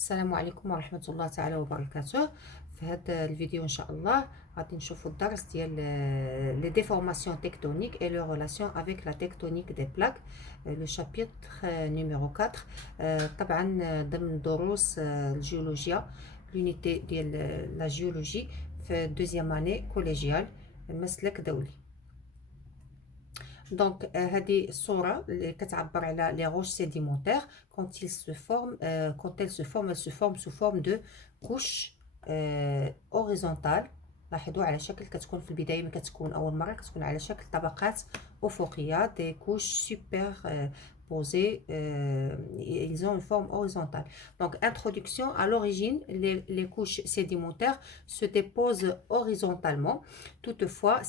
السلام عليكم ورحمة الله تعالى وبركاته. في هذا الفيديو إن شاء الله غادي نشوفوا الدرس ديال les déformations tectoniques et leur relation avec la tectonique des plaques, le chapitre numéro 4. طبعا ضمن دروس الجيولوجيا l'unité ديال la géologie في deuxième année collégiale المسلك دولي. Donc, هذه الصورة اللي كتعبر على les roches sédimentaires quand elles se forment, elles se forment sous forme de couches horizontales. لاحظوا على شكل كتكون في البداية ملي كتكون أول مرة كتكون على شكل طبقات أفقية des couches superposées, ils ont une forme horizontale. Donc, introduction, à l'origine, les couches sédimentaires se déposent horizontalement. Toutefois,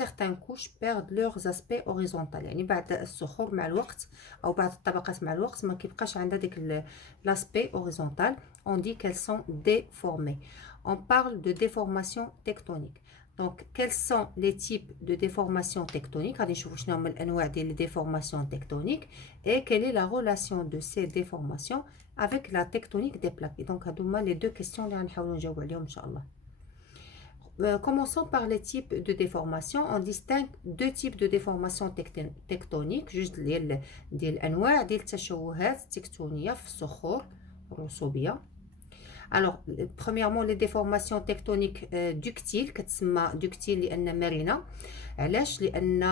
certaines couches perdent leurs aspects horizontaux. يعني بعد الصخور مع الوقت أو بعد الطبقات مع الوقت ما كيبقاش عندها ديك l'aspect horizontal. On dit qu'elles sont déformées. On parle de déformation tectonique. Donc, quels sont les types de déformation tectonique? غادي نشوفوا شنو هما الأنواع ديال les déformations tectoniques et quelle est la relation de ces déformations avec la tectonique des plaques. Et donc, هادو هما les deux questions اللي غنحاولوا نجاوبوا عليهم إن شاء الله. Commençons par les types de déformation. On distingue deux types de déformation tectonique. جوج ديال الأنواع ديال التشوهات التكتونية في الصخور الرسوبية. Alors, premièrement, les déformations tectoniques ductiles كتسمى ductile لأن مرنة. علاش؟ لأن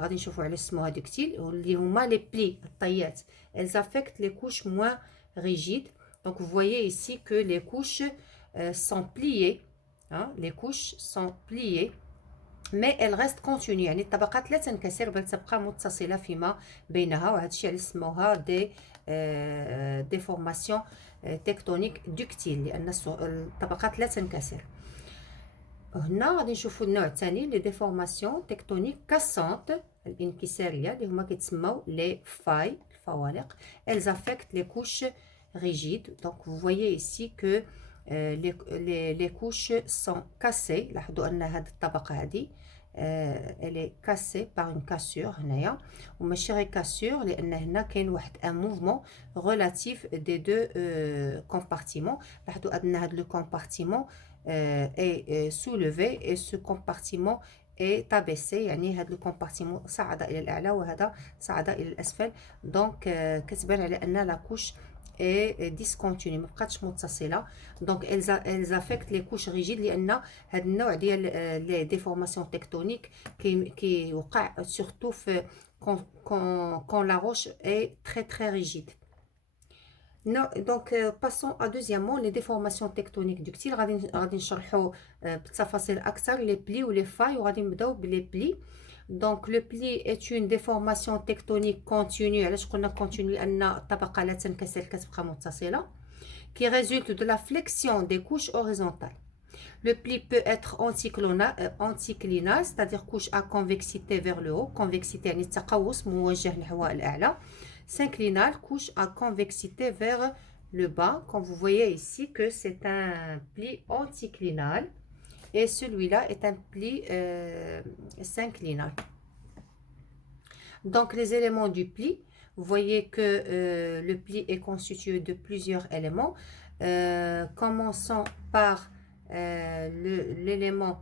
غادي نشوفوا علاش سموها ductile اللي هما les plis الطيات. Elles affectent les couches moins rigides. Donc, vous voyez ici que les couches sont pliées. Hein, les couches sont pliées mais elles restent continues. يعني الطبقات لا تنكسر بل تبقى متصلة فيما بينها وهذا الشيء اللي سموها دي déformations تكتونيك ductile لأن الطبقات لا تنكسر. هنا غادي نشوفوا النوع الثاني لي ديفورماسيون تكتونيك كاسونت الانكسارية اللي هما كيتسموا لي فاي الفوالق. elles affectent les couches rigides. Donc vous voyez ici que les couches sont cassées. لاحظوا أن هذه الطبقة هذه elle est cassée par une cassure هنايا وماشي غير cassure لأن هنا كاين واحد un mouvement relatif des deux compartiments. لاحظوا أن هذا le compartiment est soulevé et ce compartiment est abaissé. يعني هذا le compartiment صعد إلى الأعلى وهذا صعد إلى الأسفل. donc كتبان على أن la couche et discontinue ما بقاتش متصله. donc elles affectent les couches rigides لان هذا النوع ديال لي ديفورماسيون تكتونيك كيوقع surtout في quand la roche est très rigide. Non, donc passons à deuxièmement les déformations tectoniques ductiles. غادي نشرحوا بتفاصيل اكثر les plis ou les failles وغادي نبداو بلي plis. Donc, le pli est une déformation tectonique continue. علاش قلنا continue لأن الطبقة لا تنكسر كتبقى متصلة. Qui résulte de la flexion des couches horizontales. Le pli peut être anticlinal, c'est-à-dire couche à convexité vers le haut. Convexité يعني التقوس موجه نحو الأعلى. Synclinal, couche à convexité vers le bas. Comme vous voyez ici que c'est un pli anticlinal. Et celui-là est un pli synclinal. Donc, les éléments du pli, vous voyez que le pli est constitué de plusieurs éléments. Commençons par l'élément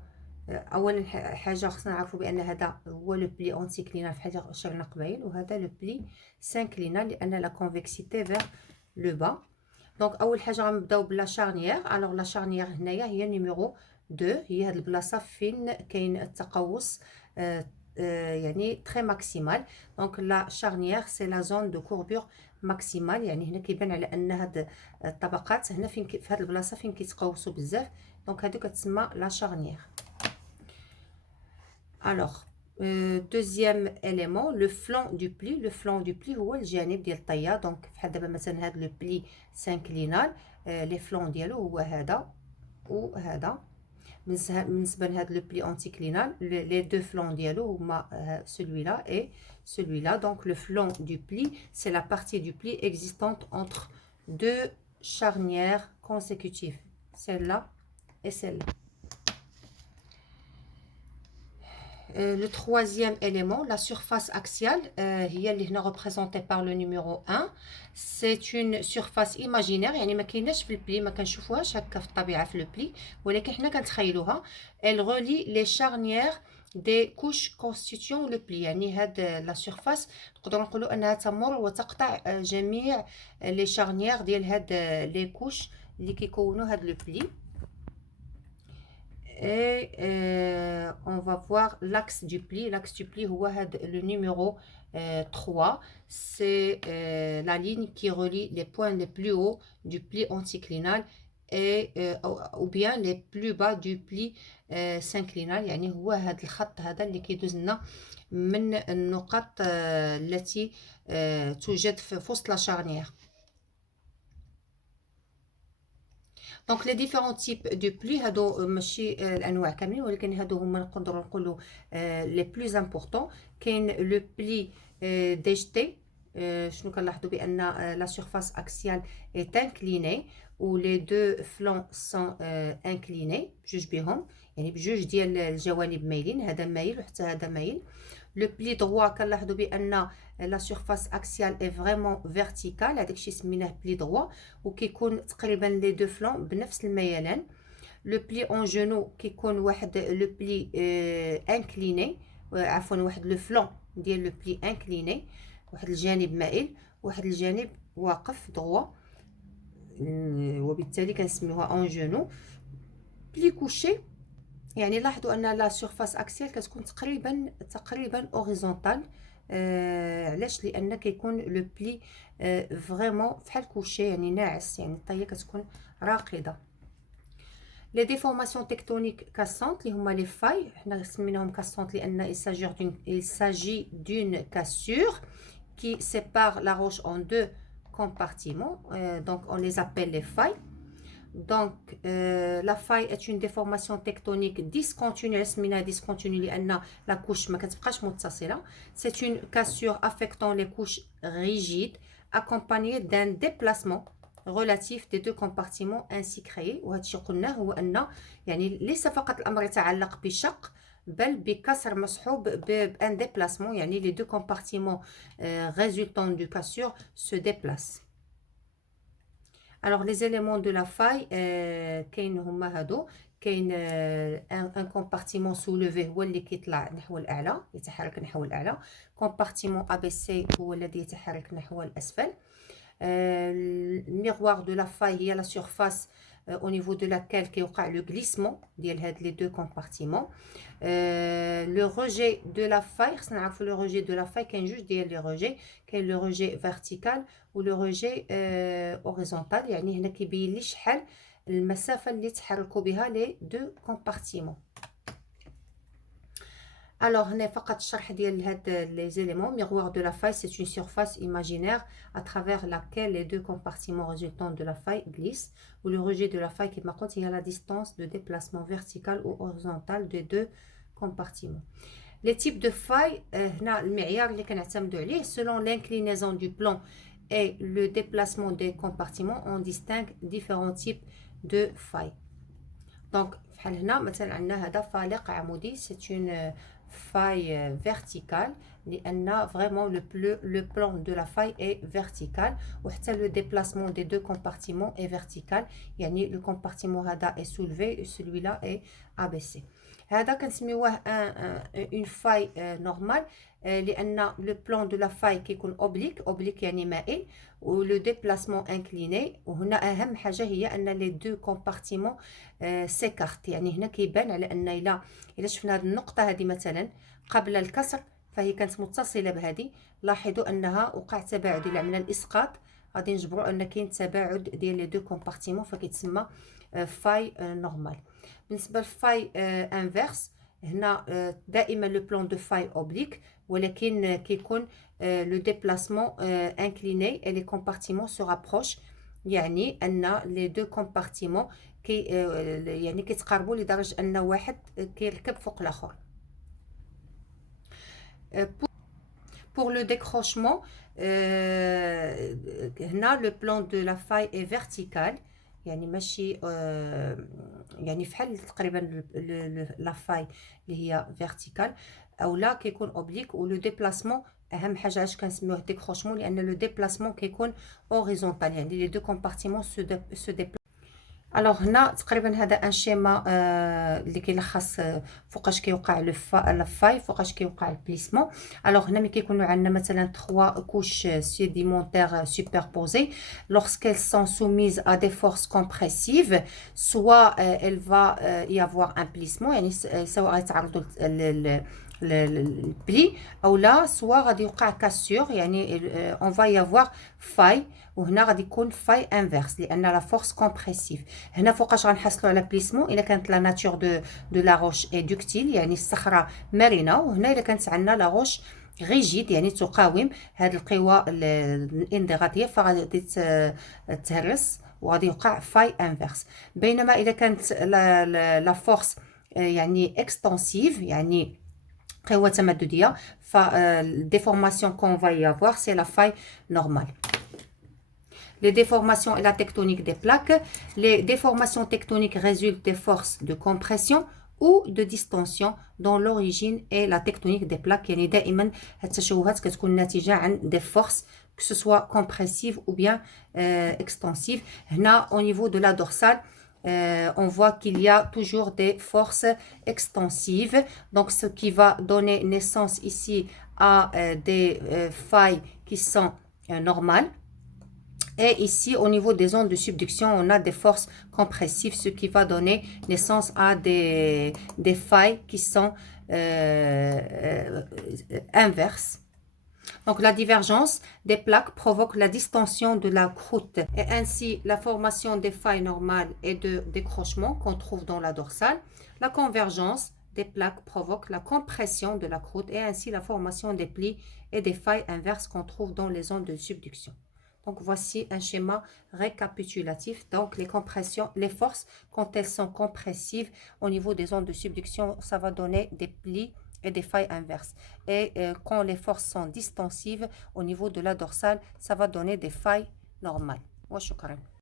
أولا حاجة خصنا نعرفوا بأن هذا هو لو بلي أنتيكلينال في حاجة شرنا قبيل وهذا لو بلي سانكلينال لأن لا كونفكسيتي فيغ لو با. دونك أول حاجة غنبداو بلا شارنيير. ألوغ لا شارنيير هنايا هي نيميرو 2 هي هاد البلاصة فين كاين التقوس يعني تري ماكسيمال. دونك لا شارنيير سي لا زون دو كوربور ماكسيمال. يعني هنا كيبان على ان هاد الطبقات هنا فين في هاد البلاصة فين كيتقوسوا بزاف. دونك هادو كتسمى لا شارنيير. Alors, deuxième élément, le flanc du pli. Le flanc du pli هو الجانب ديال الطية. دونك بحال دابا مثلا هاد لو بلي سانكلينال لي فلون ديالو هو هذا وهذا. بالنسبة لهاد لو بلي انتيكلينال les deux flancs ديالو هما celui-là et celui-là. Donc le flanc du pli c'est la partie du pli existante entre deux charnières consécutives, celle-là et celle-là. Le troisième élément, la surface axiale, هي اللي هنا représentée par le numéro 1. C'est une surface imaginaire, يعني ما كايناش في البلي، ما كنشوفوهاش هكا في الطبيعة في البلي، ولكن حنا كنتخيلوها. Elle relie les charnières des couches constituant le pli. يعني هاد لا سيرفاس نقدروا نقولوا انها تمر وتقطع جميع لي شارنيير ديال هاد لي كوش اللي كيكونوا هاد لو بلي. Et on va voir l'axe du pli. L'axe du pli, le numéro 3. C'est la ligne qui relie les points les plus hauts du pli anticlinal et ou bien les plus bas du pli synclinal. يعني هو هذا الخط هذا اللي كيدوز لنا من النقط التي توجد في وسط لا شارنيير. Donc les différents types de plis هادو ماشي الانواع كاملين، ولكن هادو هما نقدروا نقولوا les plus importants. كاين لو بلي ديجتي. شنو كنلاحظوا بان لا سيرفاس اكسيال est inclinée و les deux flancs sont inclinés بجوج بهم، يعني بجوج ديال الجوانب مايلين، هذا مايل وحتى هذا مايل. لو بلي دروا كنلاحظوا بان لا سيرفاس اكسيال اي فريمون فيرتيكال، هذاك الشيء سميناه بلي دروا، وكيكون تقريبا لي دو فلون بنفس الميلان. لو بلي اون جونو كيكون واحد لو بلي انكليني، عفوا واحد لو فلون ديال لو بلي انكليني، واحد الجانب مائل واحد الجانب واقف دروا، وبالتالي كنسميوها اون جونو. بلي كوشي يعني لاحظوا ان لا سيرفاس اكسيال كتكون تقريبا اوريزونتال. علاش؟ لان كيكون لو بلي فريمون بحال كوشي، يعني ناعس، يعني الطيه كتكون راقده. لي ديفورماسيون تكتونيك كاسونت اللي هما لي فاي، حنا سميناهم كاسونت لان il s'agit d'une cassure qui sépare la roche en deux compartiments, donc on les appelle les failles. Donc la faille est une déformation tectonique discontinue. سميناها discontinue لأن la couche ما كتبقاش متصلة. C'est une cassure affectant les couches rigides accompagnée d'un déplacement relatif des deux compartiments ainsi créés. وهذا الشيء قلناه هو أن يعني ليس فقط الأمر يتعلق بشق، بل بكسر مصحوب بان déplacement، يعني les deux compartiments résultant du cassure se déplacent. Alors les éléments de la faille كاين هما هادو. كاين un compartiment soulevé هو اللي كيطلع نحو الاعلى، يتحرك نحو الاعلى. compartiment abaissé هو الذي يتحرك نحو الاسفل. الميغوار دو لا فاي هي لا سيرفاس au niveau de laquelle كيوقع لو غليسمون ديال هاد لي دو كومبارتيمون. لو روجي دو لا فاي، خصنا نعرفوا لو روجي دو لا فاي. كاين جوج ديال لي روجي، كاين لو روجي فيرتيكال و لو روجي اوريزونتال، يعني هنا كيبين لي شحال المسافه اللي تحركوا بها لي دو كومبارتيمون. Alors, هنا فقط الشرح ديال هاد les éléments. Miroir de la faille, c'est une surface imaginaire à travers laquelle les deux compartiments résultants de la faille glissent. Ou le rejet de la faille qui il y a la distance de déplacement vertical ou horizontal des deux compartiments. Les types de failles, هنا المعيار اللي كنعتمدوا عليه selon l'inclinaison du plan et le déplacement des compartiments, on distingue différents types de failles. Donc, بحال هنا مثلا عندنا هذا فالق عمودي، c'est une faille verticale لأن vraiment le plan de la faille est vertical، وحتى le déplacement des deux compartiments est vertical، يعني le compartiment هذا est soulevé et celui-là est abaissé. هذا كنسميوه une faille normale لأن le plan de la faille كيكون oblique يعني مائل، و le déplacement incliné. وهنا أهم حاجة هي أن les deux compartiments s'écartent، يعني هنا كيبان على أن إلا شفنا هذه النقطة هذه مثلا قبل الكسر فهي كانت متصلة بهذه، لاحظوا أنها وقع تباعد. إلا عملنا الإسقاط غادي نجبروا أن كاين تباعد ديال لي دو كومبارتيمون، فكيتسمى فاي نورمال. بالنسبة للفاي انفيرس، هنا دائما لو بلان دو فاي اوبليك، ولكن كيكون لو ديبلاسمون انكليني et les compartiments se rapprochent، يعني أن لي دو كومبارتيمون يعني كيتقاربوا لدرجة أن واحد كيركب فوق الآخر. Pour le décrochement, هنا le plan de la faille est vertical، يعني ماشي يعني فحال تقريبا لا فاي اللي هي vertical. او لا كيكون اوبليك. ولو ديبلاسمون اهم حاجه علاش كنسميوه ديكروشمون لان لو ديبلاسمون كيكون اوريزونتال يعني لي دو كومبارتيمون سو ديبلاس. الوغ هنا تقريبا هذا ان شيما اللي كيلخص فوقاش كيوقع الفاي فوقاش كيوقع البليسمون. الوغ هنا ملي كيكونوا عندنا مثلا 3 كوش sédimentaires superposées lorsqu'elles sont soumises à des forces compressives soit elle va y avoir un plissement يعني سواء يتعرضوا البلي او لا سوا غادي يوقع كاسور يعني اون فا يافوار فاي. وهنا غادي يكون فاي انفيرس لان لا فورس كومبريسيف. هنا فوقاش غنحصلوا على بليسمون الا كانت لا ناتور دو لا روش اي دوكتيل يعني الصخره مرنه. وهنا الا كانت عندنا لا روش ريجيد يعني تقاوم هاد القوى الانضغاطيه فغادي تهرس وغادي يوقع فاي انفيرس. بينما اذا كانت لا فورس يعني اكستنسيف يعني قوة تمددية فالديفورماسيون كون va y avoir c'est la faille normale. Les déformations et la tectonique des plaques. Les déformations tectoniques résultent des forces de compression ou de distension dont l'origine est la tectonique des plaques. يعني دائما التشوهات كتكون ناتجة عن des forces que ce soit compressive ou bien extensive. هنا au niveau de la dorsale on voit qu'il y a toujours des forces extensives, donc ce qui va donner naissance ici à des failles qui sont normales. Et ici, au niveau des zones de subduction, on a des forces compressives, ce qui va donner naissance à des failles qui sont inverses. Donc, la divergence des plaques provoque la distension de la croûte et ainsi la formation des failles normales et de décrochement qu'on trouve dans la dorsale. La convergence des plaques provoque la compression de la croûte et ainsi la formation des plis et des failles inverses qu'on trouve dans les zones de subduction. Donc, voici un schéma récapitulatif. Donc, les compressions, les forces, quand elles sont compressives au niveau des zones de subduction, ça va donner des plis et des failles inverses. Et quand les forces sont distensives au niveau de la dorsale, ça va donner des failles normales. Wa shukran.